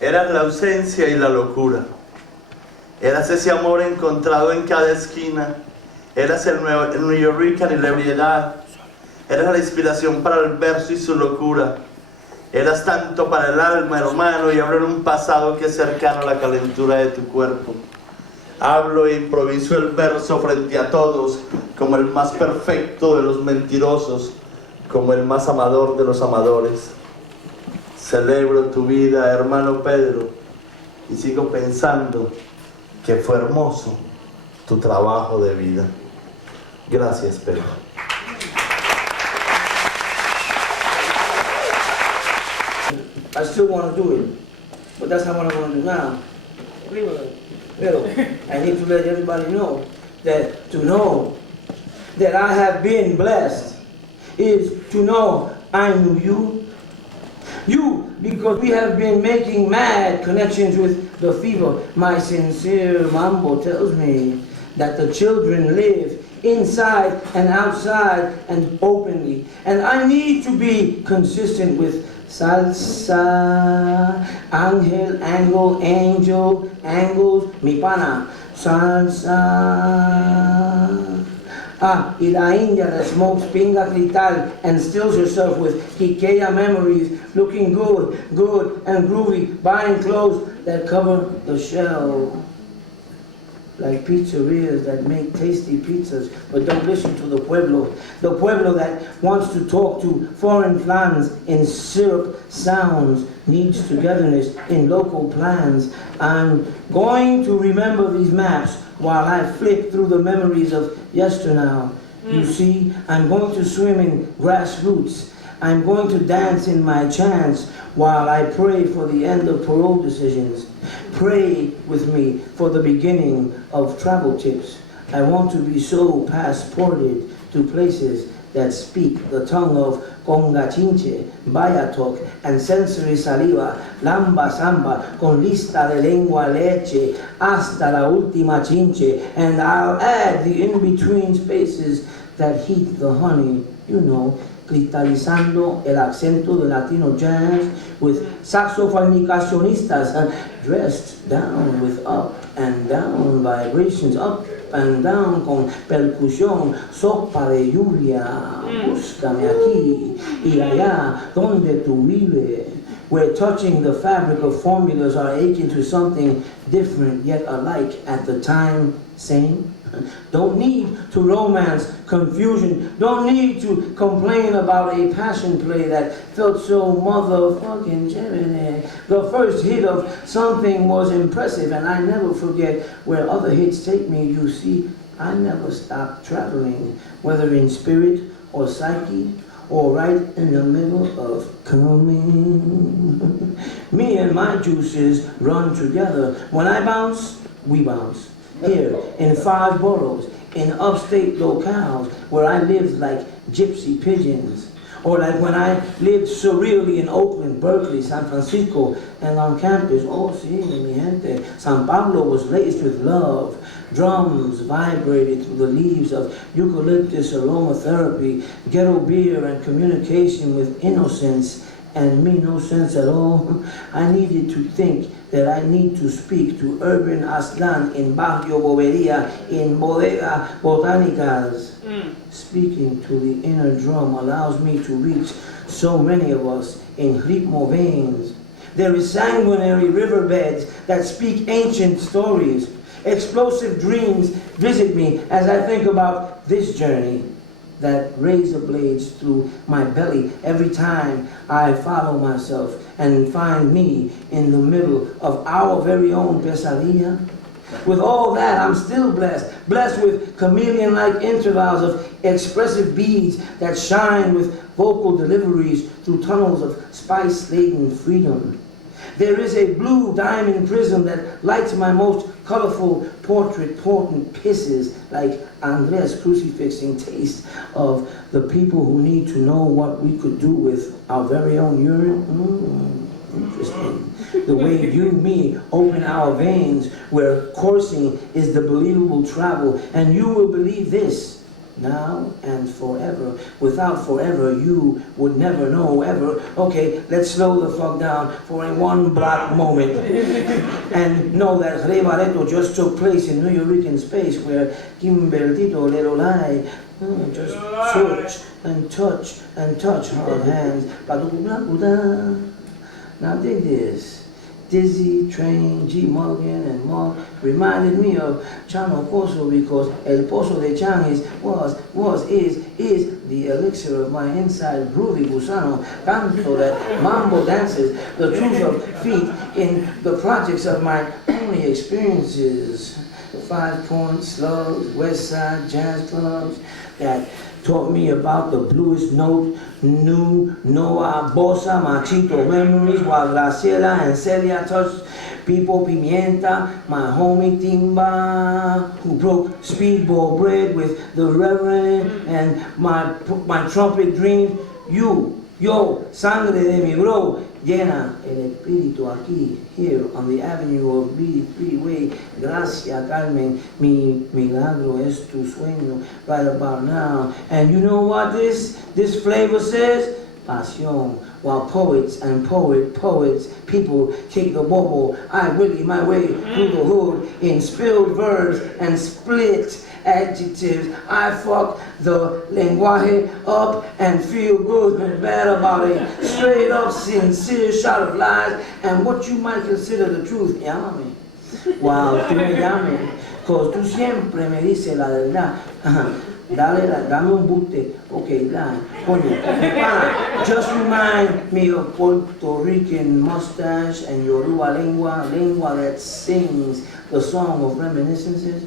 Eras la ausencia y la locura. Eras ese amor encontrado en cada esquina. Eras el New Rican y la ebriedad. Eras la inspiración para el verso y su locura. Eras tanto para el alma, hermano, y hablo en un pasado que es cercano a la calentura de tu cuerpo. Hablo e improviso el verso frente a todos, como el más perfecto de los mentirosos, como el más amador de los amadores. Celebro tu vida, hermano Pedro, y sigo pensando que fue hermoso tu trabajo de vida. Gracias, Pedro. I still want to do it, but that's not what I want to do now. Pero, I need to let everybody know that to know that I have been blessed is to know I knew you. You, because we have been making mad connections with the fever. My sincere mambo tells me that the children live inside and outside and openly. And I need to be consistent with salsa, ángel, angle, angel, angles, mi pana, salsa. Ah, y la India that smokes pinga clital and stills herself with Kikeya memories, looking good, good and groovy, buying clothes that cover the shell. Like pizzerias that make tasty pizzas, but don't listen to the pueblo. The pueblo that wants to talk to foreign plans in syrup sounds, needs togetherness in local plans. I'm going to remember these maps while I flip through the memories of yesternow. You see, I'm going to swim in grassroots. I'm going to dance in my chants while I pray for the end of parole decisions. Pray with me for the beginning of travel tips. I want to be so passported to places that speak the tongue of conga chinche, bayatok, and sensory saliva, lamba samba, con lista de lengua leche, hasta la última chinche, and I'll add the in-between spaces that heat the honey, you know, cristalizando el acento de Latino jazz with saxofonicacionistas dressed down with up and down vibrations, up and down con percusión, sopa de lluvia, búscame aquí y allá donde tú vives, where touching the fabric of formulas are akin to something different yet alike at the time same. Don't need to romance confusion. Don't need to complain about a passion play that felt so motherfucking Gemini. The first hit of something was impressive, and I never forget where other hits take me. You see, I never stop traveling, whether in spirit or psyche, or right in the middle of coming. Me and my juices run together. When I bounce, we bounce. Here, in 5 boroughs, in upstate locales, where I lived like gypsy pigeons. Or like when I lived surreally in Oakland, Berkeley, San Francisco, and on campus, oh, sí, mi gente, San Pablo was laced with love. Drums vibrated through the leaves of eucalyptus aromatherapy, ghetto beer, and communication with innocence, and me no sense at all. I needed to think that I need to speak to urban Aslan in Barrio Boberia, in Bodega Botanicas. Speaking to the inner drum allows me to reach so many of us in ritmo veins. There is sanguinary riverbeds that speak ancient stories. Explosive dreams visit me as I think about this journey that razor blades through my belly every time I follow myself and find me in the middle of our very own pesadilla. With all that, I'm still blessed with chameleon-like intervals of expressive beads that shine with vocal deliveries through tunnels of spice-laden freedom. There is a blue diamond prism that lights my most colorful portrait potent pisses like Andres crucifixing taste of the people who need to know what we could do with our very own urine. Interesting. The way you, me, open our veins where coursing is the believable travel. And you will believe this, now and forever. Without forever, you would never know ever. Okay, let's slow the fuck down for a one block moment and know that Rebareto just took place in New York space where Kimbertito Lerolai just touch and touch hard hands. Now dig this. Dizzy, Train, G. Morgan, and more reminded me of Chano Pozo because El Pozo de Chan is the elixir of my inside groovy gusano canto that mambo dances, the truth of feet in the projects of my only experiences. 5 Point Slugs, West Side Jazz Clubs that taught me about the bluest note, new Noah Bossa, Machito memories, while Graciela and Celia touched Pipo Pimienta, my homie Timba, who broke speedball bread with the Reverend, and my trumpet dreams. Yo, sangre de mi bro, llena el espíritu aquí, here on the avenue of B3-way. Gracias, Carmen, mi milagro es tu sueño, right about now. And you know what this flavor says? Pasión. While poets, people kick the bobo, I wiggle my way through the hood in spilled verbs and split adjectives. I fuck the lenguaje up and feel good and bad about it. Straight up, sincere shot of lies and what you might consider the truth. Llámame. While tú me llames, cause tú siempre me dices la verdad. Dame un butte. Okay, lie. Coño, just remind me of Puerto Rican mustache and Yoruba lengua that sings the song of reminiscences.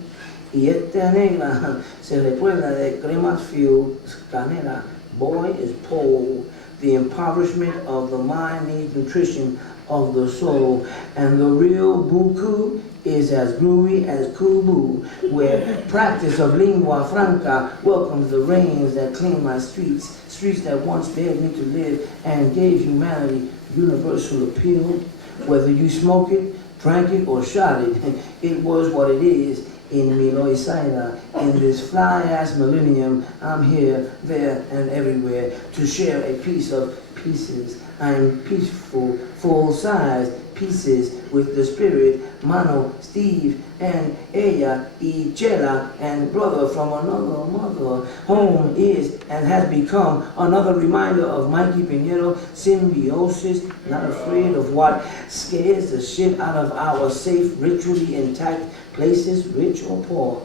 Y esta negra se recuerda de cremas fields canela. Boy is pole. The impoverishment of the mind needs nutrition of the soul. And the real buku is as groovy as Kubu, where practice of lingua franca welcomes the rains that clean my streets that once dared me to live and gave humanity universal appeal. Whether you smoke it, drank it, or shot it, it was what it is. In Miloisaida, in this fly-ass millennium, I'm here, there, and everywhere to share a piece of pieces. I'm peaceful, full-size pieces with the spirit, Mano, Steve, and ella, y Chela, and brother from another mother. Home is and has become another reminder of Mikey Pinheiro symbiosis, not afraid of what scares the shit out of our safe, ritually intact places, rich or poor.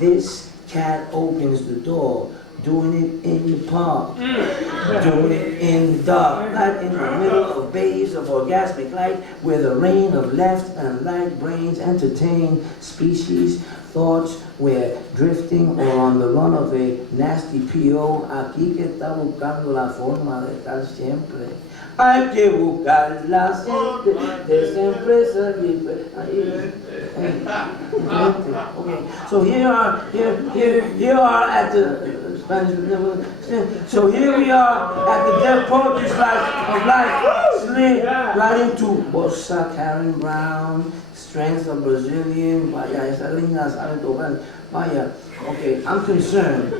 This cat opens the door, doing it in the park, doing it in the dark, not in the middle of bays of orgasmic light, where the rain of left and right brains entertain species, thoughts, where drifting or on the run of a nasty P.O., aquí que está buscando la forma de estar siempre. Hay que buscarla siempre, de siempre salir. Okay, so here are at the Spanish. So here we are at the Deaf Poetry Slice of Life, slid right into Bossa, Karen Brown, strength of Brazilian. Vaya, esa linda sabe tocar. Vaya, okay, I'm concerned,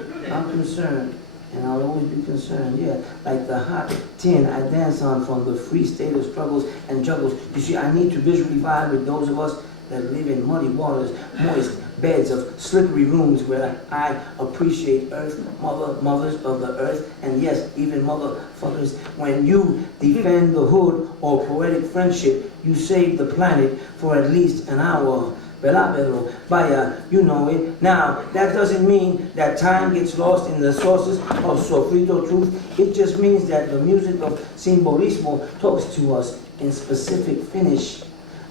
and I'll always be concerned, yeah. Like the hot tin I dance on from the free state of struggles and juggles. You see, I need to visually vibe with those of us that live in muddy waters, moist beds of slippery rooms where I appreciate earth, mothers of the earth, and yes, even motherfuckers. When you defend the hood or poetic friendship, you save the planet for at least an hour. Pero, vaya, you know it. Now, that doesn't mean that time gets lost in the sources of sofrito truth. It just means that the music of simbolismo talks to us in specific Finnish.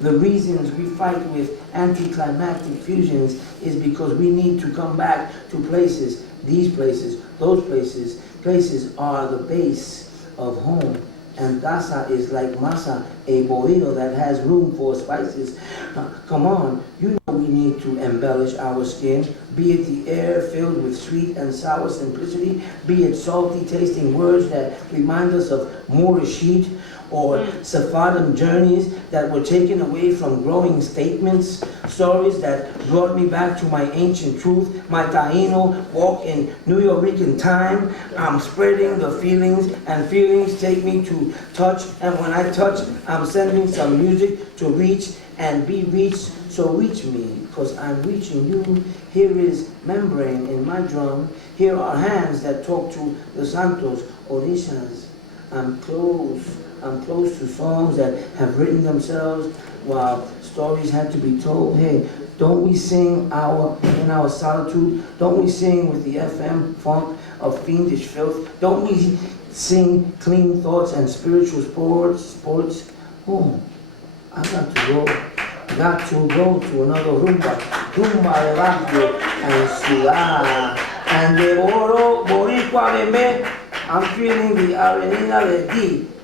The reasons we fight with anticlimactic fusions is because we need to come back to places, these places, those places. Places are the base of home. And taza is like masa, a burrito that has room for spices. Come on, you know We need to embellish our skin, be it the air filled with sweet and sour simplicity, be it salty tasting words that remind us of Moorish heat, or Sephardim journeys that were taken away from growing statements, stories that brought me back to my ancient truth, my Taino walk in New Rican time. I'm spreading the feelings, and feelings take me to touch, and when I touch, I'm sending some music to reach and be reached. So reach me, because I'm reaching you. Here is membrane in my drum. Here are hands that talk to the Santos, Orishas. I'm close to songs that have written themselves while stories had to be told. Hey, don't we sing in our solitude? Don't we sing with the FM funk of fiendish filth? Don't we sing clean thoughts and spiritual sports? Oh, I got to go to another rumba de barrio and ciudad. And de Boro, Boricua de Me, I'm feeling the Avenida de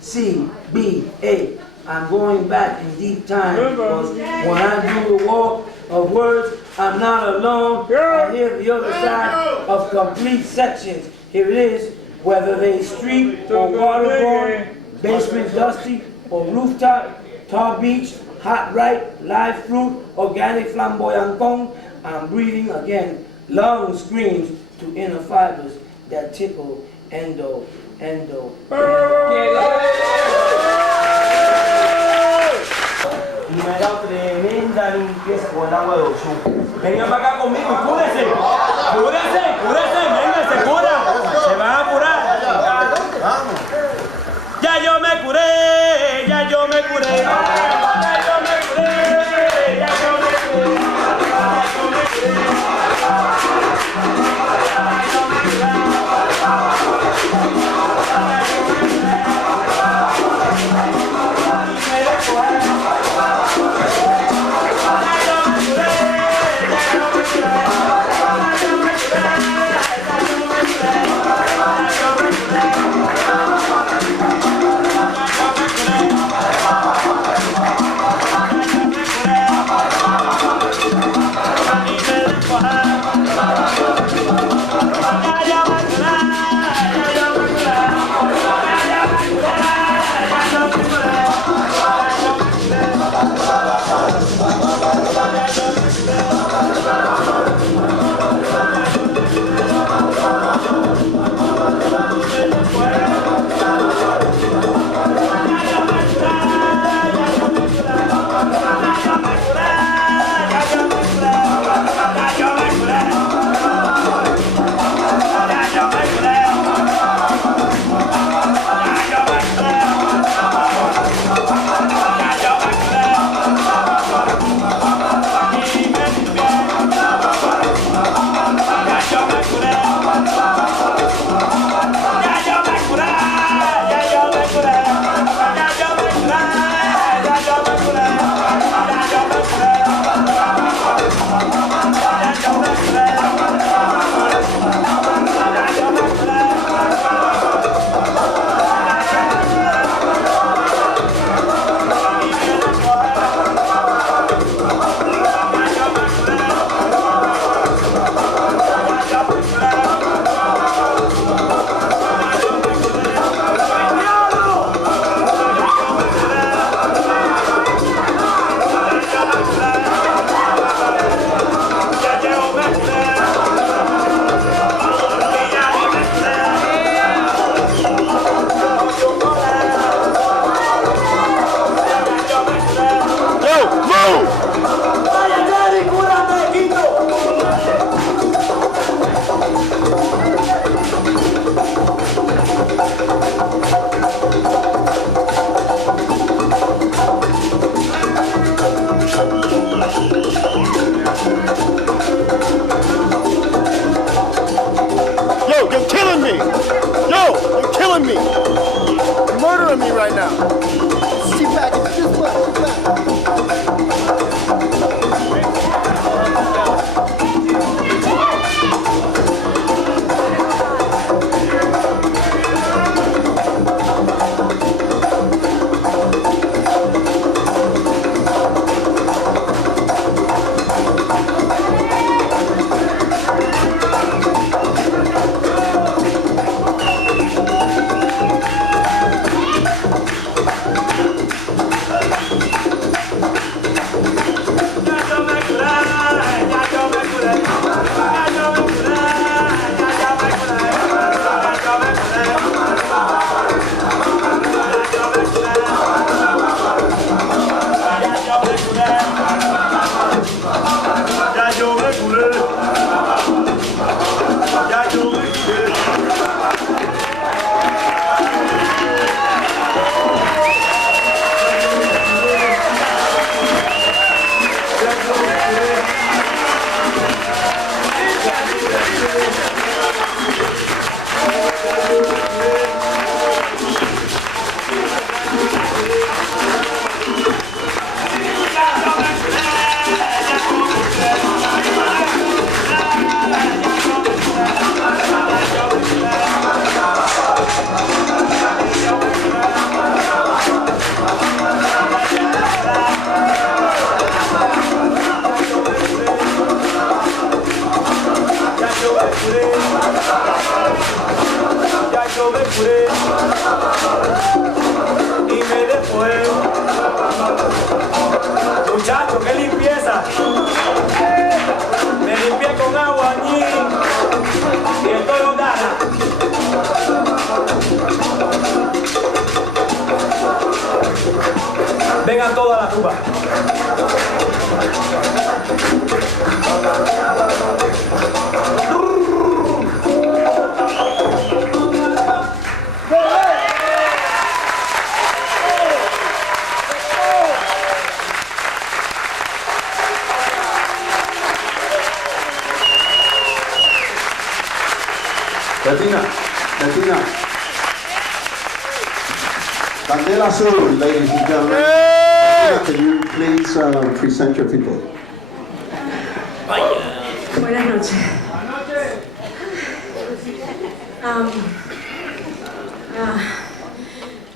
DCBA. I'm going back in deep time, because when I do the walk of words, I'm not alone. I hear the other side of complete sections. Here it is, whether they street or waterborne, basement dusty or rooftop, tar beach, hot ripe, live fruit, organic flamboyant. I'm breathing again, lung screams to inner fibers that tickle endo. Me da tremenda limpieza con el agua de Oshun. Venga para acá conmigo y cúrese, venga, se cura, se va a curar. Ya yo me curé, ya yo me curé. Dime después, muchacho, qué limpieza. Me limpié con agua allí y estoy ondana. Vengan todas las tubas. Latina. Candela Azul, ladies and gentlemen. Can you please present your people? Buenas noches.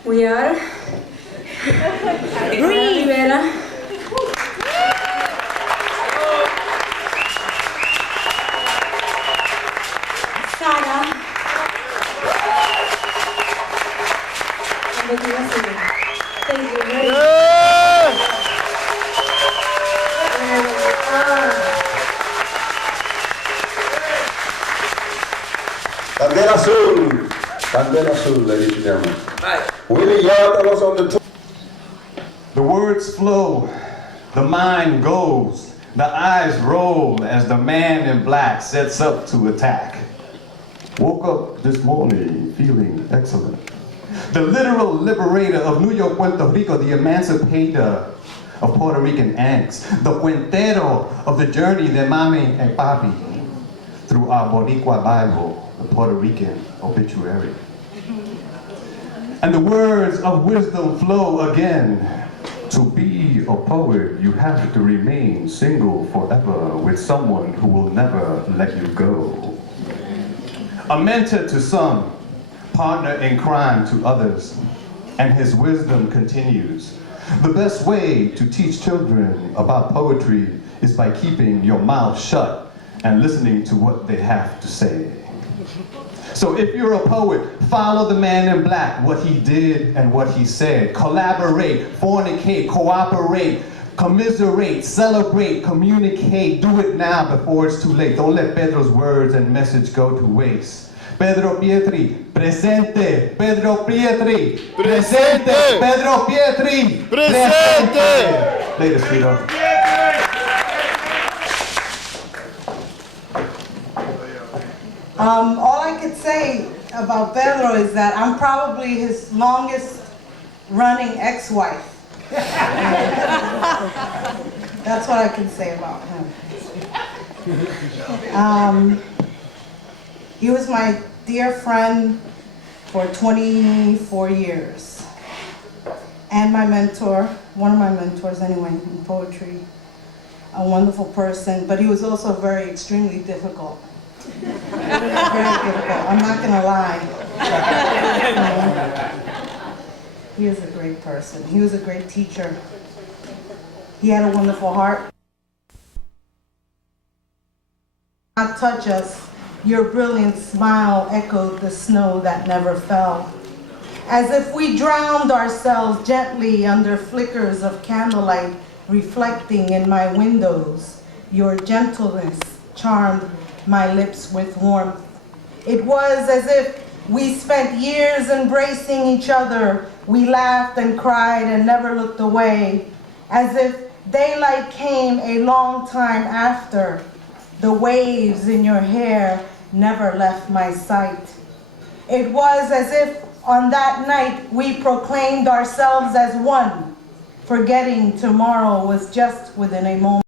We are Rivera. Sara. Thank you very much. Candela Azul, ladies and gentlemen. Willie Yard was on the tour. The words flow, the mind goes, the eyes roll as the man in black sets up to attack. Woke up this morning feeling excellent. The literal liberator of New York, Puerto Rico, the emancipator of Puerto Rican angst, the cuentero of the journey de mami and papi through our Boricua Bible, the Puerto Rican obituary. And the words of wisdom flow again. To be a poet, you have to remain single forever with someone who will never let you go. A mentor to some, partner in crime to others, and his wisdom continues. The best way to teach children about poetry is by keeping your mouth shut and listening to what they have to say. So if you're a poet, follow the man in black, what he did and what he said. Collaborate, fornicate, cooperate, commiserate, celebrate, communicate. Do it now before it's too late. Don't let Pedro's words and message go to waste. Pedro Pietri, presente. Pedro Pietri, presente. Pedro Pietri, presente. Latest, Vito. All I could say about Pedro is that I'm probably his longest running ex-wife. That's what I can say about him. He was my dear friend for 24 years. And my mentor, one of my mentors anyway, in poetry. A wonderful person, but he was also very extremely difficult. Very difficult, I'm not gonna lie. He is a great person. He was a great teacher. He had a wonderful heart. Not touch us, your brilliant smile echoed the snow that never fell. As if we drowned ourselves gently under flickers of candlelight reflecting in my windows, your gentleness charmed my lips with warmth. It was as if we spent years embracing each other. We laughed and cried and never looked away, as if daylight came a long time after. The waves in your hair never left my sight. It was as if on that night we proclaimed ourselves as one, forgetting tomorrow was just within a moment.